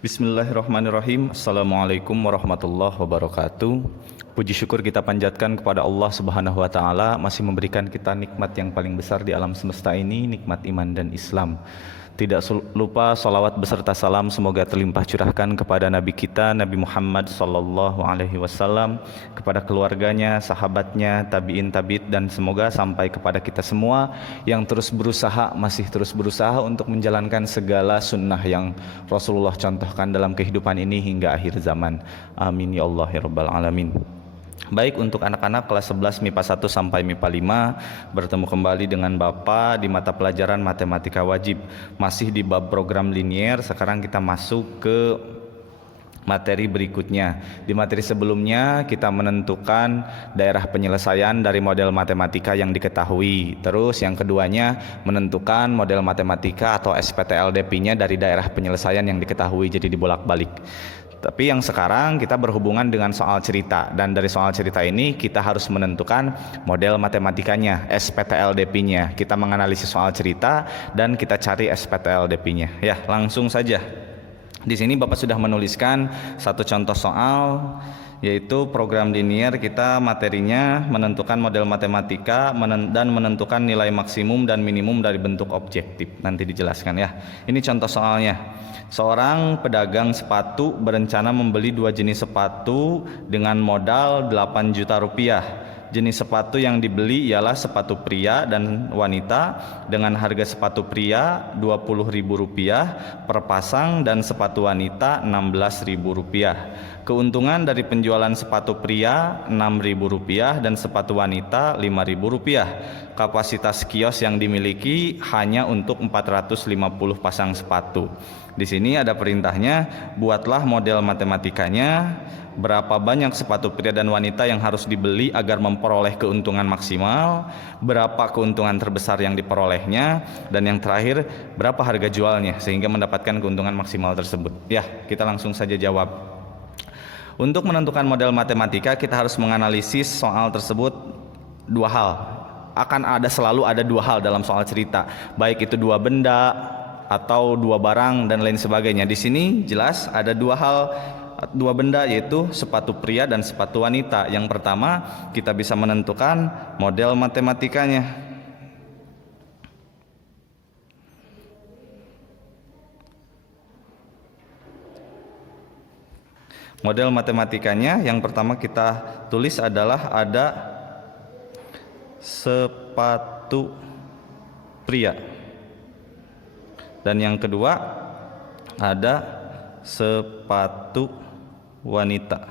Bismillahirrahmanirrahim. Assalamualaikum warahmatullahi wabarakatuh. Puji syukur kita panjatkan kepada Allah Subhanahu wa taala masih memberikan kita nikmat yang paling besar di alam semesta ini, nikmat iman dan Islam. Tidak lupa salawat beserta salam semoga terlimpah curahkan kepada Nabi kita Nabi Muhammad sallallahu alaihi wasallam, kepada keluarganya, sahabatnya, tabi'in tabi'in, dan semoga sampai kepada kita semua yang masih terus berusaha untuk menjalankan segala sunnah yang Rasulullah contohkan dalam kehidupan ini hingga akhir zaman. Amin ya Allah ya rabbal alamin. Baik, untuk anak-anak kelas 11 MIPA 1 sampai MIPA 5 bertemu kembali dengan Bapak di mata pelajaran matematika wajib. Masih di bab program linier, sekarang kita masuk ke materi berikutnya. Di materi sebelumnya kita menentukan daerah penyelesaian dari model matematika yang diketahui. Terus yang keduanya menentukan model matematika atau SPTLDP-nya dari daerah penyelesaian yang diketahui, jadi dibolak-balik. Tapi yang sekarang kita berhubungan dengan soal cerita, dan dari soal cerita ini kita harus menentukan model matematikanya, SPTLDP-nya. Kita menganalisis soal cerita dan kita cari SPTLDP-nya. Ya, langsung saja. Di sini Bapak sudah menuliskan satu contoh soal, yaitu program linier. Kita materinya menentukan model matematika dan menentukan nilai maksimum dan minimum dari bentuk objektif. Nanti dijelaskan ya. Ini contoh soalnya. Seorang pedagang sepatu berencana membeli dua jenis sepatu dengan modal 8 juta rupiah. Jenis sepatu yang dibeli ialah sepatu pria dan wanita dengan harga sepatu pria Rp20.000 per pasang dan sepatu wanita Rp16.000. Keuntungan dari penjualan sepatu pria Rp6.000 dan sepatu wanita Rp5.000. Kapasitas kios yang dimiliki hanya untuk 450 pasang sepatu. Di sini ada perintahnya, buatlah model matematikanya. Berapa banyak sepatu pria dan wanita yang harus dibeli agar memperoleh keuntungan maksimal, berapa keuntungan terbesar yang diperolehnya, dan yang terakhir berapa harga jualnya sehingga mendapatkan keuntungan maksimal tersebut. Ya, kita langsung saja jawab. Untuk menentukan model matematika kita harus menganalisis soal tersebut dua hal. Selalu ada dua hal dalam soal cerita, baik itu dua benda atau dua barang dan lain sebagainya. Di sini jelas ada dua benda, yaitu sepatu pria dan sepatu wanita. Yang pertama, kita bisa menentukan model matematikanya. Model matematikanya yang pertama kita tulis adalah ada sepatu pria. Dan yang kedua ada sepatu wanita.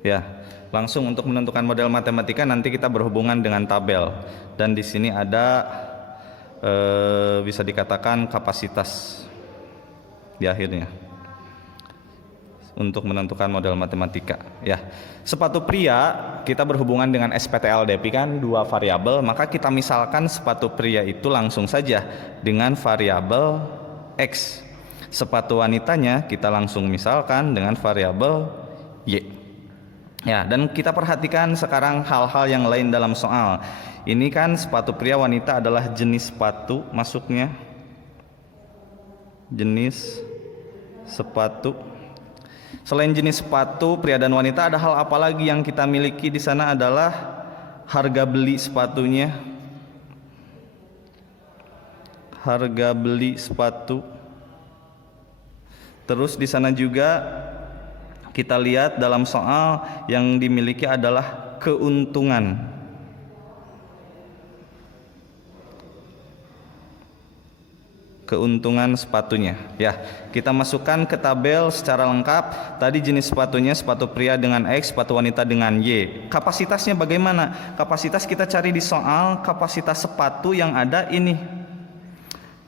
Ya, langsung untuk menentukan model matematika nanti kita berhubungan dengan tabel. Dan di sini ada bisa dikatakan kapasitas di akhirnya untuk menentukan model matematika. Ya, sepatu pria kita berhubungan dengan SPTLDP kan dua variabel, maka kita misalkan sepatu pria itu langsung saja dengan variabel X. Sepatu wanitanya kita langsung misalkan dengan variabel Y. Ya, dan kita perhatikan sekarang hal-hal yang lain dalam soal. Ini kan sepatu pria wanita adalah jenis sepatu masuknya. Jenis sepatu. Selain jenis sepatu pria dan wanita, ada hal apa lagi yang kita miliki di sana adalah harga beli sepatunya. Harga beli sepatu. Terus di sana juga kita lihat dalam soal yang dimiliki adalah keuntungan. Keuntungan sepatunya. Ya, kita masukkan ke tabel secara lengkap. Tadi jenis sepatunya sepatu pria dengan X, sepatu wanita dengan Y. Kapasitasnya bagaimana? Kapasitas kita cari di soal kapasitas sepatu yang ada ini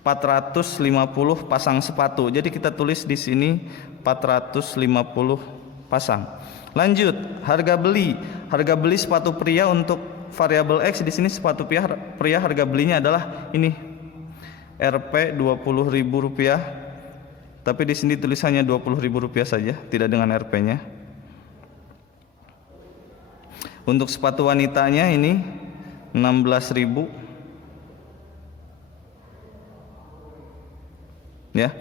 450 pasang sepatu. Jadi kita tulis di sini 450 pasang. Lanjut, harga beli. Harga beli sepatu pria untuk variabel X di sini sepatu pria harga belinya adalah ini Rp 20.000, tapi di sini tulisannya Rp20.000 saja, tidak dengan Rp-nya. Untuk sepatu wanitanya ini 16.000. Ya.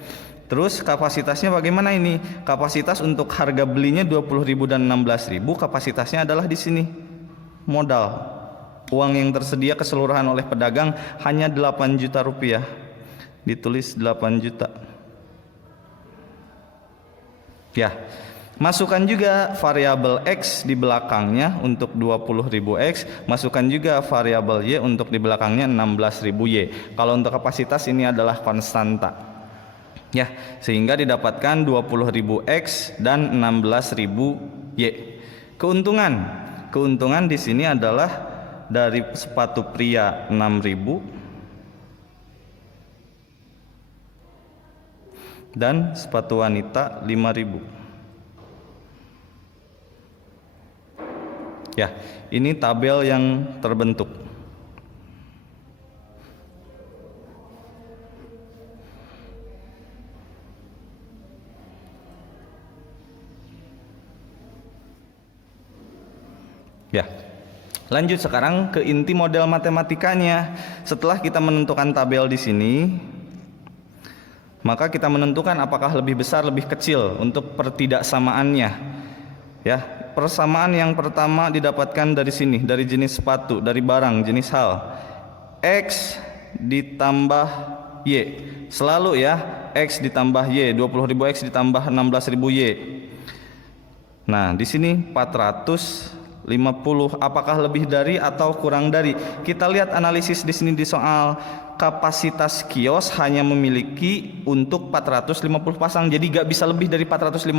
Terus kapasitasnya bagaimana ini? Kapasitas untuk harga belinya 20.000 dan 16.000, kapasitasnya adalah di sini. Modal uang yang tersedia keseluruhan oleh pedagang hanya 8 juta rupiah. Ditulis 8 juta. Ya. Masukkan juga variabel X di belakangnya untuk 20.000 X, masukkan juga variabel Y untuk di belakangnya 16.000 Y. Kalau untuk kapasitas ini adalah konstanta. Ya, sehingga didapatkan 20.000 X dan 16.000 Y. Keuntungan di sini adalah dari sepatu pria 6.000 dan sepatu wanita 5.000. Ya, ini tabel yang terbentuk. Ya. Lanjut sekarang ke inti model matematikanya. Setelah kita menentukan tabel di sini, maka kita menentukan apakah lebih besar lebih kecil untuk pertidaksamaannya. Ya, persamaan yang pertama didapatkan dari sini, dari jenis sepatu, dari barang, jenis hal. X ditambah Y. Selalu ya, X ditambah Y, 20.000 X ditambah 16.000 Y. Nah, di sini 450, apakah lebih dari atau kurang dari? Kita lihat analisis di sini di soal. Kapasitas kios hanya memiliki untuk 450 pasang, jadi gak bisa lebih dari 450,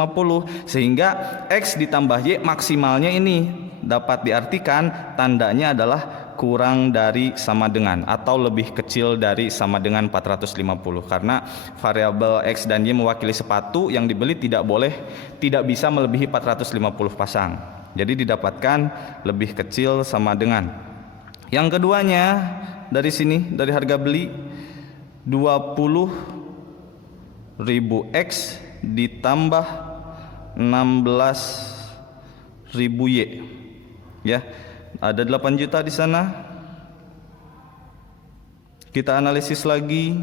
sehingga X ditambah Y maksimalnya ini dapat diartikan tandanya adalah kurang dari sama dengan atau lebih kecil dari sama dengan 450, karena variabel X dan Y mewakili sepatu yang dibeli tidak bisa melebihi 450 pasang, jadi didapatkan lebih kecil sama dengan. Yang keduanya dari sini, dari harga beli 20.000 X ditambah 16.000 Y. Ya, ada 8 juta di sana. Kita analisis lagi,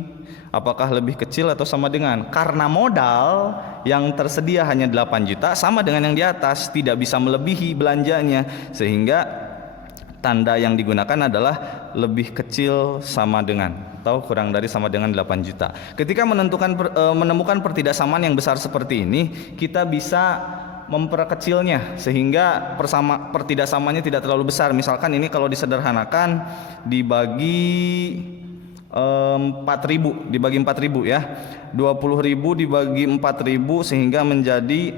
apakah lebih kecil atau sama dengan? Karena modal yang tersedia hanya 8 juta, sama dengan yang di atas, tidak bisa melebihi belanjanya, sehingga tanda yang digunakan adalah lebih kecil sama dengan atau kurang dari sama dengan 8 juta. Ketika menemukan pertidaksamaan yang besar seperti ini, kita bisa memperkecilnya sehingga pertidaksamaannya tidak terlalu besar. Misalkan ini kalau disederhanakan dibagi 4.000, dibagi 4.000 ya. 20.000 dibagi 4.000 sehingga menjadi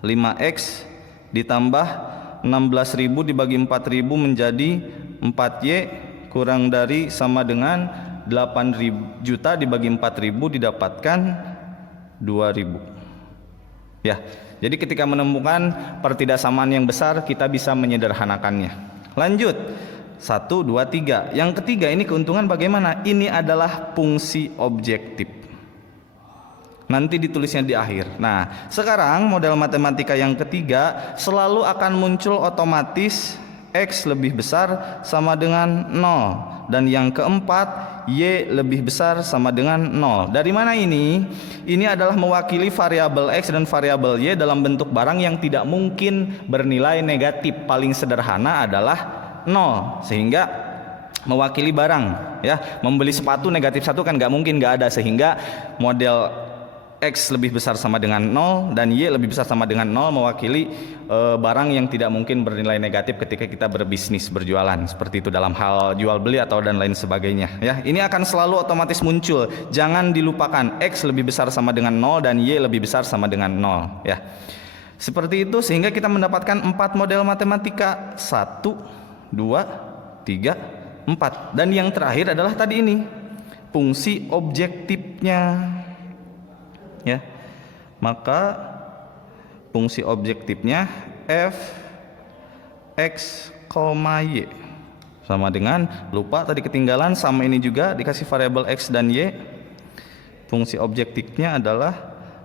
5X ditambah 16.000 dibagi 4.000 menjadi 4Y kurang dari sama dengan 8 juta dibagi 4.000 didapatkan 2.000. Ya, jadi ketika menemukan pertidaksamaan yang besar kita bisa menyederhanakannya. Lanjut 1, 2, 3. Yang ketiga ini keuntungan bagaimana? Ini adalah fungsi objektif. Nanti ditulisnya di akhir. Nah, sekarang model matematika yang ketiga selalu akan muncul otomatis X lebih besar sama dengan 0. Dan yang keempat, Y lebih besar sama dengan 0. Dari mana ini? Ini adalah mewakili variabel X dan variabel Y dalam bentuk barang yang tidak mungkin bernilai negatif. Paling sederhana adalah 0. Sehingga mewakili barang. Ya, membeli sepatu negatif 1 kan nggak mungkin, nggak ada. Sehingga model X lebih besar sama dengan 0 dan Y lebih besar sama dengan 0 mewakili barang yang tidak mungkin bernilai negatif ketika kita berbisnis, berjualan, seperti itu dalam hal jual beli atau dan lain sebagainya ya. Ini akan selalu otomatis muncul. Jangan dilupakan X lebih besar sama dengan 0 dan Y lebih besar sama dengan 0 ya. Seperti itu sehingga kita mendapatkan 4 model matematika, 1, 2, 3, 4. Dan yang terakhir adalah tadi ini, fungsi objektifnya. Ya, maka fungsi objektifnya f x, y sama dengan, lupa tadi ketinggalan, sama ini juga dikasih variabel x dan y. Fungsi objektifnya adalah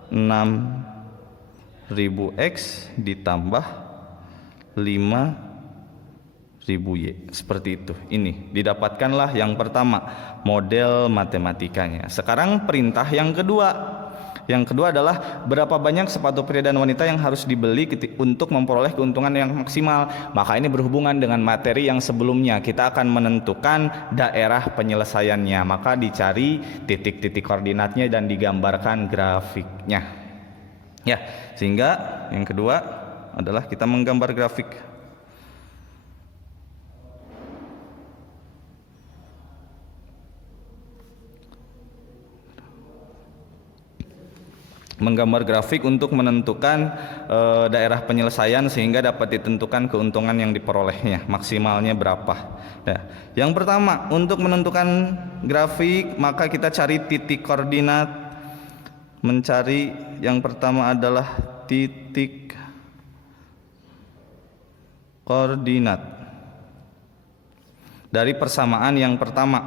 6.000 x ditambah 5.000 ribu Y. Seperti itu. Ini didapatkanlah yang pertama, model matematikanya. Sekarang perintah yang kedua. Yang kedua adalah berapa banyak sepatu pria dan wanita yang harus dibeli untuk memperoleh keuntungan yang maksimal. Maka ini berhubungan dengan materi yang sebelumnya. Kita akan menentukan daerah penyelesaiannya. Maka dicari titik-titik koordinatnya dan digambarkan grafiknya. Ya, sehingga yang kedua adalah kita menggambar grafik. Menggambar grafik untuk menentukan daerah penyelesaian sehingga dapat ditentukan keuntungan yang diperolehnya, maksimalnya berapa. Nah, yang pertama untuk menentukan grafik maka kita cari titik koordinat. Mencari yang pertama adalah titik koordinat dari persamaan yang pertama.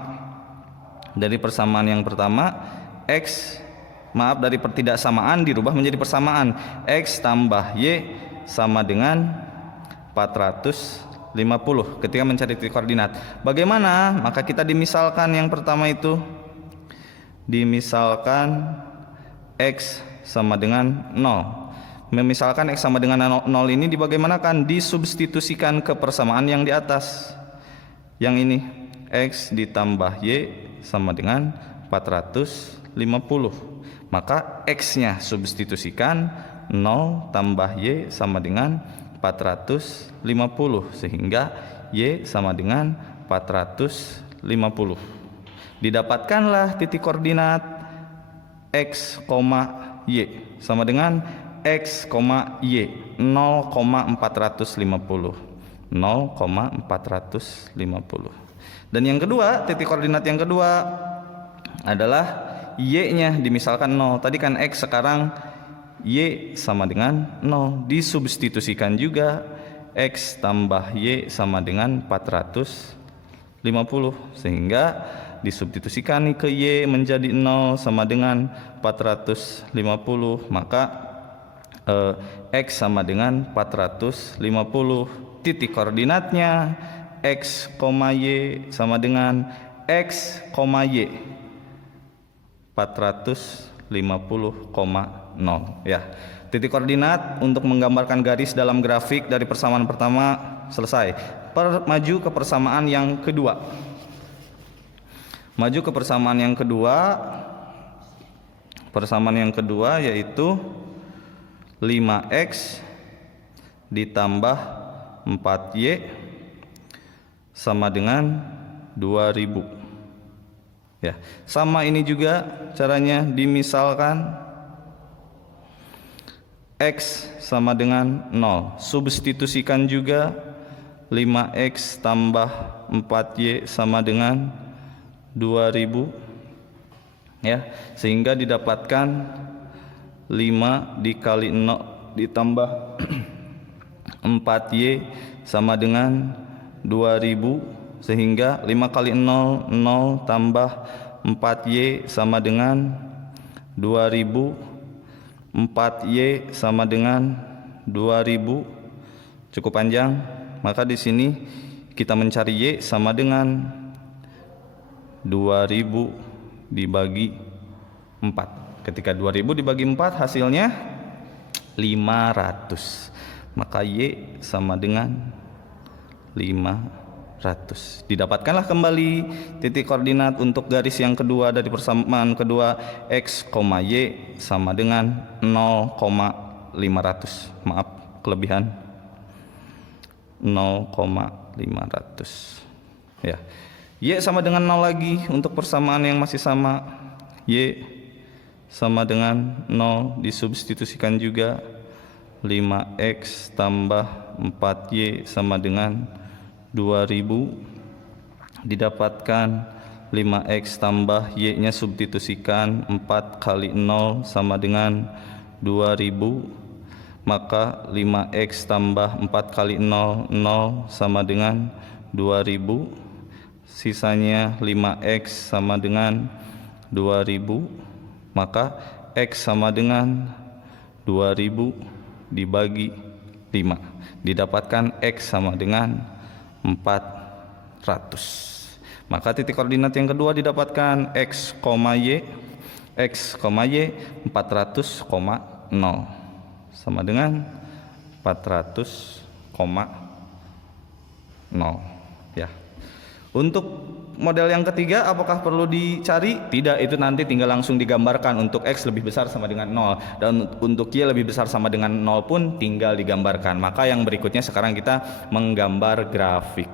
Dari persamaan yang pertama dari pertidaksamaan dirubah menjadi persamaan. X tambah Y sama dengan 450 ketika mencari titik koordinat. Bagaimana? Maka kita dimisalkan yang pertama itu. Dimisalkan X sama dengan 0. Memisalkan X sama dengan 0 ini dibagaimanakan? Disubstitusikan ke persamaan yang di atas. Yang ini X ditambah Y sama dengan 450. Maka X-nya substitusikan 0 tambah Y sama dengan 450 sehingga Y sama dengan 450. Didapatkanlah titik koordinat X, Y sama dengan X, Y 0,450. Dan yang kedua, titik koordinat yang kedua adalah Y-nya dimisalkan 0. Tadi kan X, sekarang Y sama dengan 0. Disubstitusikan juga X tambah Y sama dengan 450 sehingga disubstitusikan nih ke Y menjadi 0 sama dengan 450. Maka X sama dengan 450. Titik koordinatnya X, Y sama dengan X, Y 450,0 ya. Titik koordinat untuk menggambarkan garis dalam grafik dari persamaan pertama selesai. Maju ke persamaan yang kedua. Maju ke persamaan yang kedua. Persamaan yang kedua yaitu 5X ditambah 4Y sama dengan 2000. Ya, sama ini juga caranya. Dimisalkan X sama dengan 0. Substitusikan juga 5X tambah 4Y sama dengan 2000. Ya, sehingga didapatkan 5 dikali 0 ditambah 4Y sama dengan 2000. Sehingga 5 kali 0, 0 tambah 4Y sama dengan 2000. 4Y sama dengan 2000. Cukup panjang. Maka di sini kita mencari Y sama dengan 2000 dibagi 4. Ketika 2000 dibagi 4 hasilnya 500. Maka Y sama dengan 500. Didapatkanlah kembali titik koordinat untuk garis yang kedua dari persamaan kedua. X, Y sama dengan 0,500. Maaf, kelebihan 0,500. Ya. Y sama dengan 0 lagi untuk persamaan yang masih sama. Y sama dengan 0 disubstitusikan juga. 5X tambah 4Y sama dengan 2000. Didapatkan 5X tambah Y-nya substitusikan 4 kali 0 sama dengan 2000. Maka 5X tambah 4 kali 0, 0 sama dengan 2000. Sisanya 5X sama dengan 2000. Maka X sama dengan 2000 dibagi 5. Didapatkan X sama dengan Maka titik koordinat yang kedua didapatkan X, Y 400,0 sama dengan 400,0 ya. Untuk model yang ketiga apakah perlu dicari? Tidak, itu nanti tinggal langsung digambarkan. Untuk X lebih besar sama dengan 0 dan untuk Y lebih besar sama dengan 0 pun tinggal digambarkan. Maka yang berikutnya sekarang kita menggambar grafik.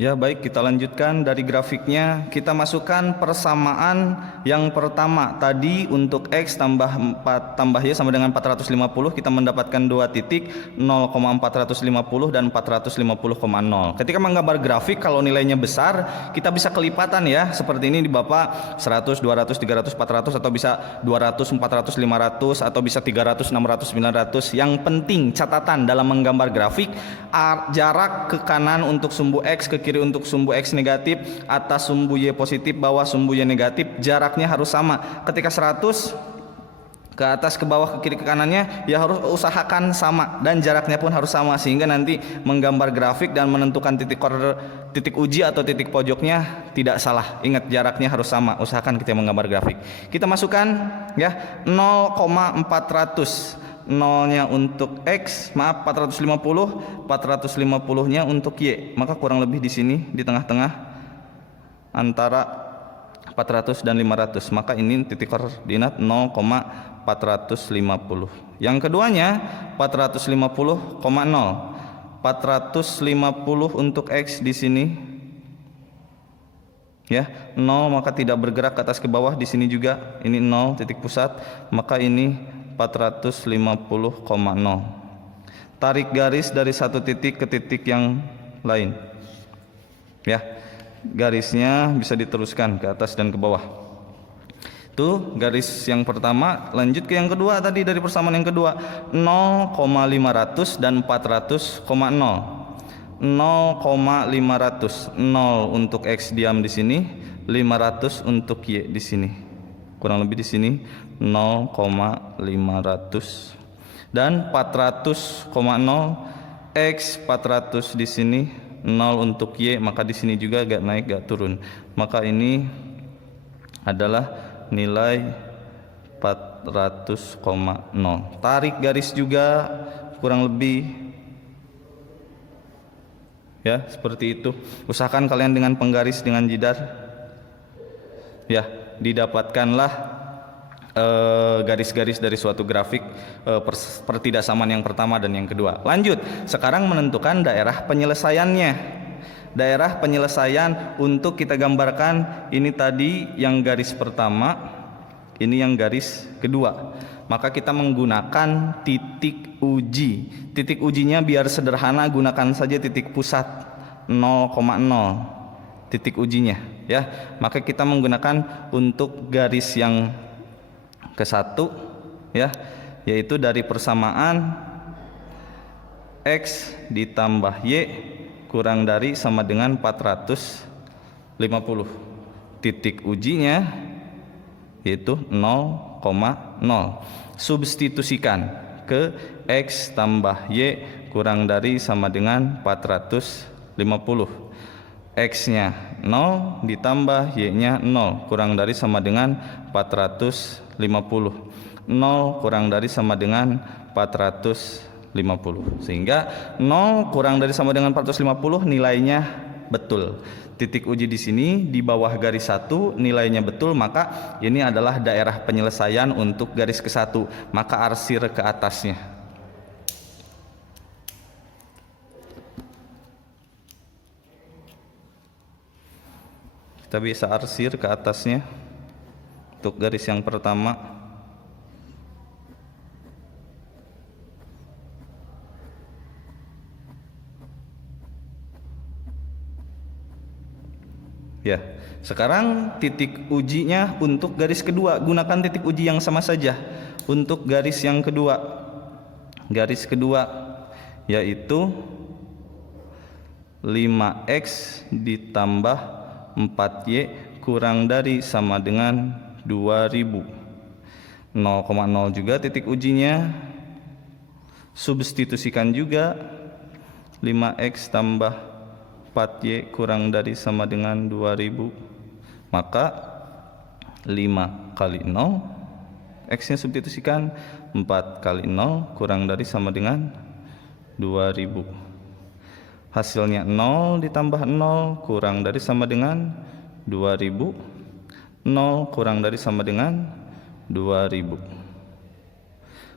Ya baik, kita lanjutkan dari grafiknya. Kita masukkan persamaan yang pertama tadi untuk X tambah 4 tambah Y sama dengan 450. Kita mendapatkan dua titik 0,450 dan 450,0. Ketika menggambar grafik kalau nilainya besar kita bisa kelipatan ya. Seperti ini di Bapak 100, 200, 300, 400 atau bisa 200, 400, 500 atau bisa 300, 600, 900. Yang penting catatan dalam menggambar grafik, jarak ke kanan untuk sumbu X, ke kiri untuk sumbu X negatif, atas sumbu Y positif, bawah sumbu Y negatif, jaraknya harus sama. Ketika 100 ke atas, ke bawah, ke kiri, ke kanannya ya harus usahakan sama dan jaraknya pun harus sama sehingga nanti menggambar grafik dan menentukan titik uji atau titik pojoknya tidak salah. Ingat jaraknya harus sama, usahakan kita menggambar grafik. Kita masukkan ya 0,400, 0-nya untuk X, maaf 450, 450-nya untuk Y. Maka kurang lebih di sini di tengah-tengah antara 400 dan 500. Maka ini titik koordinat 0,450. Yang keduanya 450,0. 450 untuk X di sini. Ya, 0 maka tidak bergerak ke atas ke bawah, di sini juga ini 0 titik pusat, maka ini 450,0. Tarik garis dari satu titik ke titik yang lain. Ya, garisnya bisa diteruskan ke atas dan ke bawah. Itu garis yang pertama. Lanjut ke yang kedua tadi dari persamaan yang kedua 0,500 dan 400,0. 0,500, 0 untuk X diam di sini, 500 untuk Y di sini. Kurang lebih di sini 0,500 dan 400,0 X 400 di sini, 0 untuk Y, maka di sini juga agak naik agak turun. Maka ini adalah nilai 400,0. Tarik garis juga kurang lebih ya seperti itu. Usahakan kalian dengan penggaris dengan jidar ya, didapatkanlah garis-garis dari suatu grafik pertidaksamaan yang pertama dan yang kedua. Lanjut, sekarang menentukan daerah penyelesaiannya. Daerah penyelesaian untuk kita gambarkan ini tadi yang garis pertama, ini yang garis kedua. Maka kita menggunakan titik uji. Titik ujinya biar sederhana, gunakan saja titik pusat 0,0 titik ujinya ya. Maka kita menggunakan untuk garis yang ke satu ya, yaitu dari persamaan X ditambah Y kurang dari sama dengan 450. Titik ujinya yaitu 0,0. Substitusikan ke X tambah Y kurang dari sama dengan 450. X-nya 0 ditambah Y-nya 0 kurang dari sama dengan 450. 0 kurang dari sama dengan 450. Sehingga 0 kurang dari sama dengan 450 nilainya betul. Titik uji di sini di bawah garis 1 nilainya betul, maka ini adalah daerah penyelesaian untuk garis ke-1. Maka arsir ke atasnya. Kita bisa arsir ke atasnya untuk garis yang pertama. Ya, sekarang titik ujinya untuk garis kedua, gunakan titik uji yang sama saja untuk garis yang kedua. Garis kedua yaitu 5X ditambah 4Y kurang dari sama dengan 2000. 0,0 juga titik ujinya. Substitusikan juga 5X tambah 4Y kurang dari sama dengan 2000, maka 5 kali 0, X nya substitusikan, 4 kali 0 kurang dari sama dengan 2000. Hasilnya 0 ditambah 0 kurang dari sama dengan 2000. 0 kurang dari sama dengan 2000.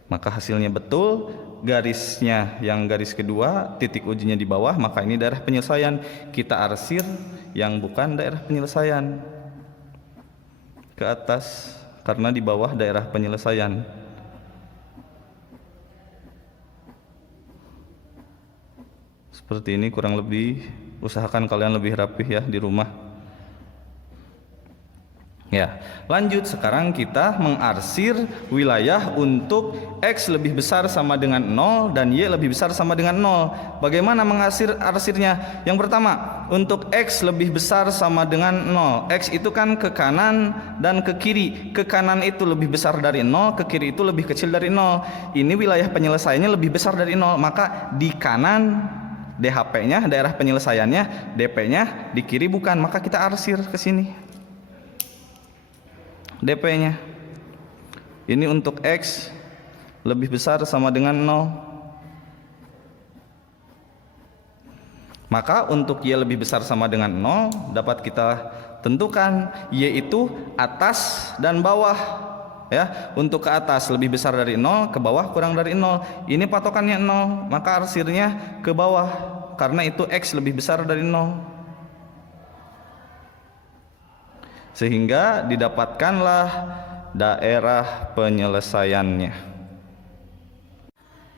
Maka hasilnya betul, garisnya yang garis kedua, titik ujinya di bawah, maka ini daerah penyelesaian. Kita arsir yang bukan daerah penyelesaian ke atas, karena di bawah daerah penyelesaian. Seperti ini kurang lebih, usahakan kalian lebih rapih ya di rumah. Ya, lanjut sekarang kita mengarsir wilayah untuk X lebih besar sama dengan 0 dan Y lebih besar sama dengan 0. Bagaimana arsirnya? Yang pertama, untuk X lebih besar sama dengan 0. X itu kan ke kanan dan ke kiri. Ke kanan itu lebih besar dari 0, ke kiri itu lebih kecil dari 0. Ini wilayah penyelesaiannya lebih besar dari 0, maka di kanan DHP-nya, daerah penyelesaiannya, DP-nya di kiri bukan, maka kita arsir ke sini. DP-nya ini untuk X lebih besar sama dengan 0, maka untuk Y lebih besar sama dengan 0 dapat kita tentukan Y itu atas dan bawah ya. Untuk ke atas lebih besar dari 0, ke bawah kurang dari 0. Ini patokannya 0, maka arsirnya ke bawah karena itu X lebih besar dari 0. Sehingga didapatkanlah daerah penyelesaiannya.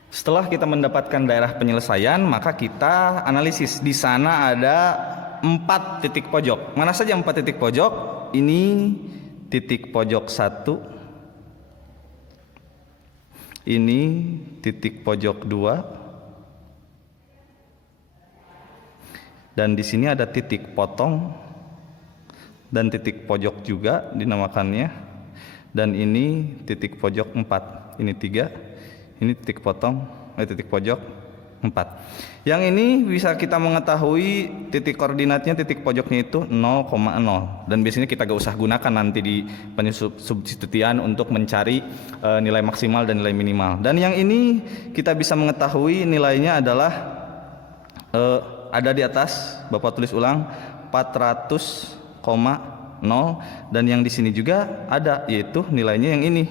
Setelah kita mendapatkan daerah penyelesaian, maka kita analisis. Di sana ada 4 titik pojok. Mana saja 4 titik pojok? Ini titik pojok 1, ini titik pojok 2, dan di sini ada titik potong dan titik pojok juga dinamakannya, dan ini titik pojok 4, ini 3, ini titik potong, titik pojok 4. Yang ini bisa kita mengetahui titik koordinatnya, titik pojoknya itu 0,0, dan biasanya kita gak usah gunakan nanti di penyubstitutian untuk mencari nilai maksimal dan nilai minimal. Dan yang ini kita bisa mengetahui nilainya adalah ada di atas, Bapak tulis ulang, 400,0, dan yang di sini juga ada, yaitu nilainya yang ini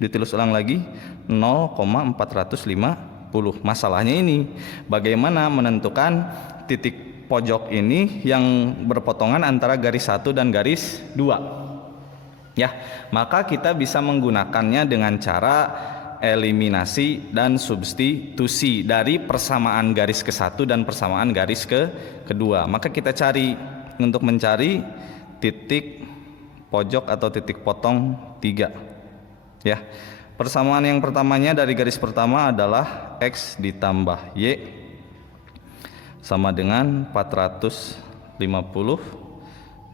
ditulis ulang lagi 0,450. Masalahnya ini bagaimana menentukan titik pojok ini yang berpotongan antara garis 1 dan garis 2 ya. Maka kita bisa menggunakannya dengan cara eliminasi dan substitusi dari persamaan garis ke-1 dan persamaan garis ke-2. Maka kita cari, untuk mencari titik pojok atau titik potong 3 ya. Persamaan yang pertamanya dari garis pertama adalah X ditambah Y sama dengan 450,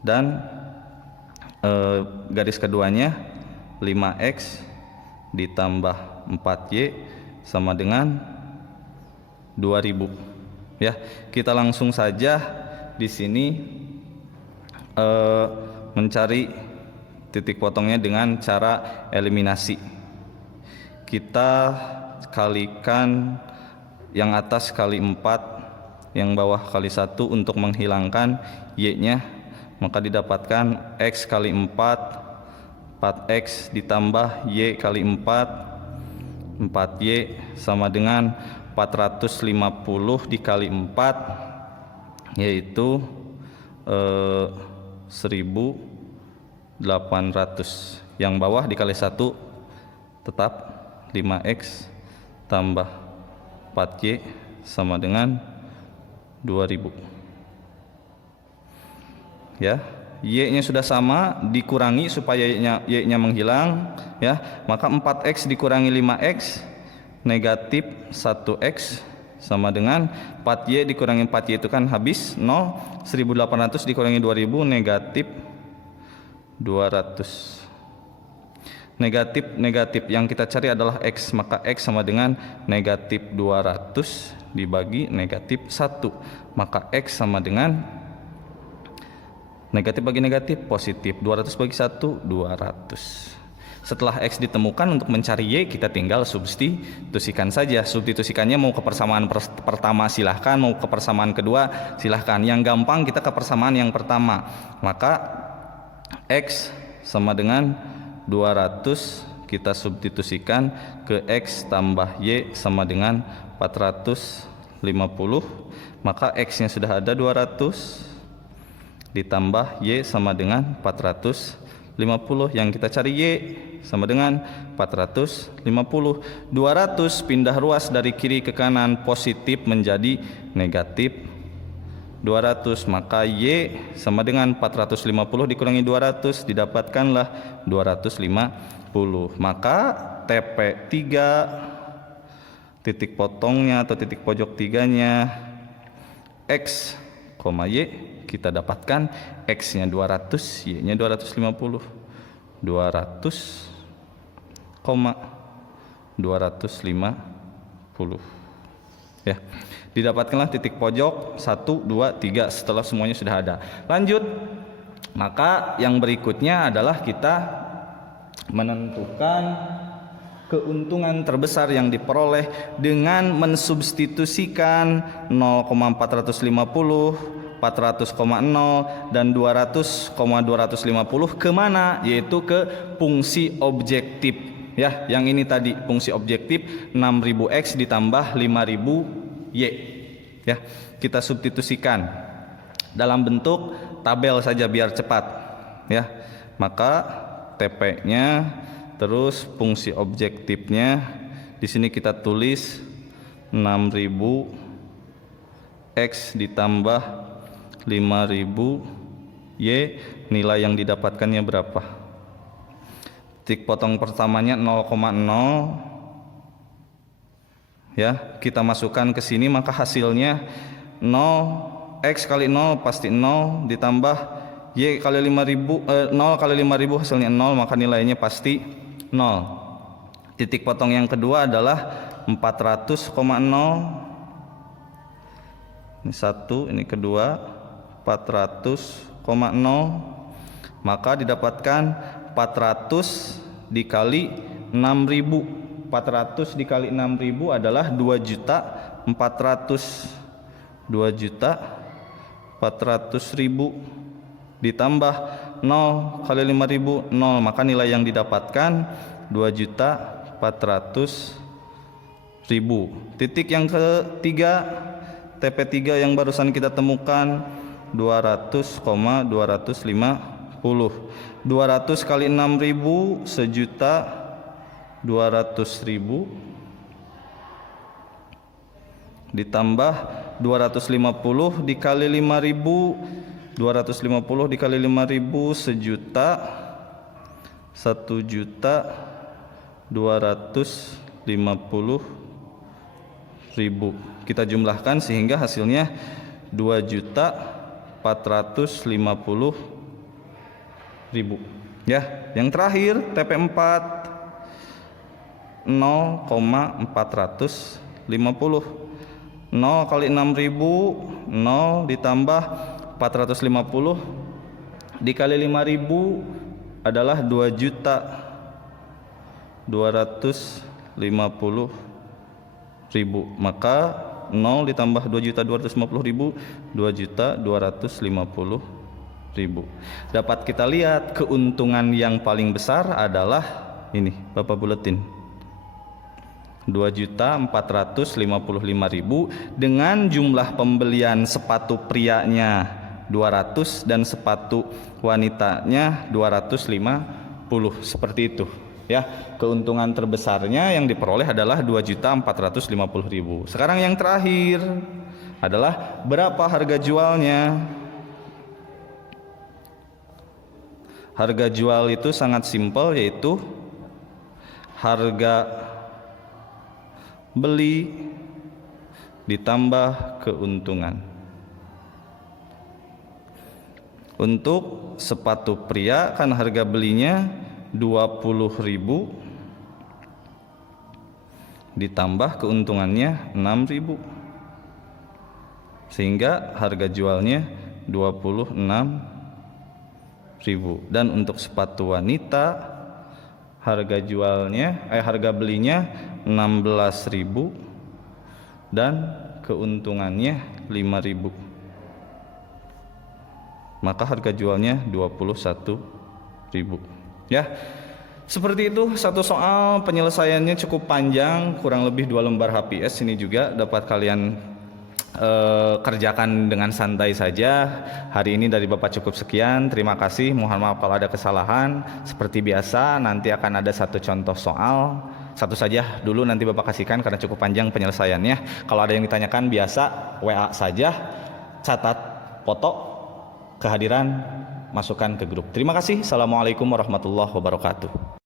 dan garis keduanya 5X ditambah 4Y sama dengan 2000 ya. Kita langsung saja di sini mencari titik potongnya dengan cara eliminasi. Kita kalikan yang atas kali 4, yang bawah kali 1 untuk menghilangkan Y nya, maka didapatkan X kali 4, 4X ditambah Y kali 4, 4Y sama dengan 450 dikali 4, yaitu 1800. Yang bawah dikali 1 tetap 5X tambah 4Y sama dengan 2000 ya. Y nya sudah sama, dikurangi supaya Y nya menghilang ya. Maka 4X dikurangi 5X negatif 1X sama dengan 4Y dikurangi 4Y itu kan habis 0. 1800 dikurangi 2000 negatif 200. Negatif yang kita cari adalah X, maka X sama dengan negatif 200 dibagi negatif 1, maka X sama dengan negatif bagi negatif positif, 200 bagi 1 200. Setelah X ditemukan, untuk mencari Y kita tinggal substitusikan saja. Substitusikannya mau ke persamaan pertama silahkan, mau ke persamaan kedua silahkan. Yang gampang kita ke persamaan yang pertama, maka X sama dengan 200 kita substitusikan ke X tambah Y sama dengan 450, maka X nya sudah ada 200 ditambah Y sama dengan 450, yang kita cari Y sama dengan 450. 200 pindah ruas dari kiri ke kanan, positif menjadi negatif 200, maka Y sama dengan 450 dikurangi 200, didapatkanlah 250. Maka TP 3 titik potongnya atau titik pojok 3-nya X, Y, kita dapatkan X nya 200, Y nya 250. 200,250 ya, didapatkanlah titik pojok 1, 2, 3 setelah semuanya sudah ada. Lanjut, maka yang berikutnya adalah kita menentukan keuntungan terbesar yang diperoleh dengan mensubstitusikan 0,450, 400,0 dan 200,250 kemana? Yaitu ke fungsi objektif ya, yang ini tadi fungsi objektif 6000X ditambah 5000Y ya, kita substitusikan dalam bentuk tabel saja biar cepat ya. Maka TP nya terus fungsi objektifnya di sini kita tulis 6000X ditambah 5000Y, nilai yang didapatkannya berapa? Titik potong pertamanya 0,0 ya, kita masukkan ke sini, maka hasilnya 0, X kali 0 pasti 0 ditambah Y kali 5000, 0 kali 5000 hasilnya 0, maka nilainya pasti 0. Titik potong yang kedua adalah 400,0, ini satu, ini kedua, 400,0, maka didapatkan 400 dikali 6000. 400 dikali 6000 adalah 2.400.000. 2.400.000 ditambah 0 kali 5000, 0, maka nilai yang didapatkan 2.400.000. Titik yang ketiga, TP3 yang barusan kita temukan 200,250. 200 kali 6000 1.200.000 ditambah 250 dikali 5000, 250 dikali 5000 1.250.000. Kita jumlahkan sehingga hasilnya 2.450.000 ya. Yang terakhir TP4 0,450. 0 kali 6000, 0 ditambah 450 dikali 5000 adalah 2.250.000, maka 0 ditambah 2.250.000, 2.250.000. Dapat kita lihat keuntungan yang paling besar adalah ini, Bapak buletin, 2.455.000 dengan jumlah pembelian sepatu prianya 200 dan sepatu wanitanya 250, seperti itu ya. Keuntungan terbesarnya yang diperoleh adalah 2.450.000. Sekarang yang terakhir adalah berapa harga jualnya. Harga jual itu sangat simpel, yaitu harga beli ditambah keuntungan. Untuk sepatu pria kan harga belinya 20.000 ditambah keuntungannya 6.000, sehingga harga jualnya 26.000. Dan untuk sepatu wanita harga belinya 16.000 dan keuntungannya 5.000, maka harga jualnya 21.000. Ya, seperti itu satu soal, penyelesaiannya cukup panjang, kurang lebih 2 lembar HPS. Ini juga dapat kalian kerjakan dengan santai saja. Hari ini dari Bapak cukup sekian, terima kasih, mohon maaf kalau ada kesalahan. Seperti biasa nanti akan ada satu contoh soal, satu saja dulu nanti Bapak kasihkan karena cukup panjang penyelesaiannya. Kalau ada yang ditanyakan biasa WA saja, catat foto kehadiran, masukkan ke grup. Terima kasih. Assalamualaikum warahmatullahi wabarakatuh.